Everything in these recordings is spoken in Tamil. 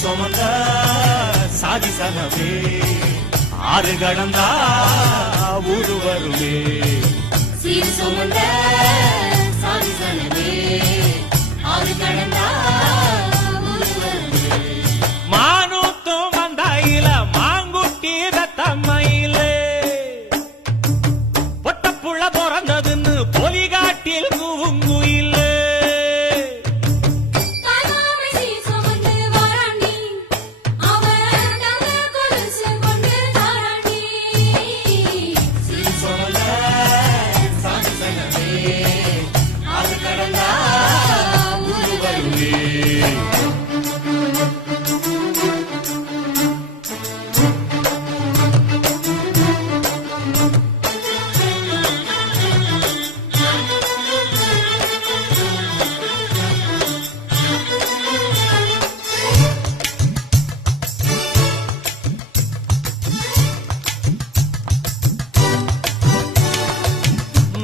சுமந்த சாதி சனமே ஆறு கடந்தா ஊரு வருமே சீர் சுமந்த சாதி சனமே ஆறு கடந்தா ஊரு வருமே மானூத்தும் வந்தாயில மாங்குட்டி தத்தம்மையில பொட்டப்புள்ள பிறந்ததுன்னு பொலிகாட்டில் கூவுங்குயில்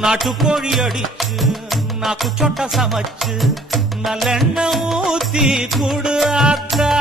நாட்டுக்கோழி அடிச்சு நாக்கு சொட்ட சமைச்சு நல்லெண்ண ஊத்தி குடு ஆத்தா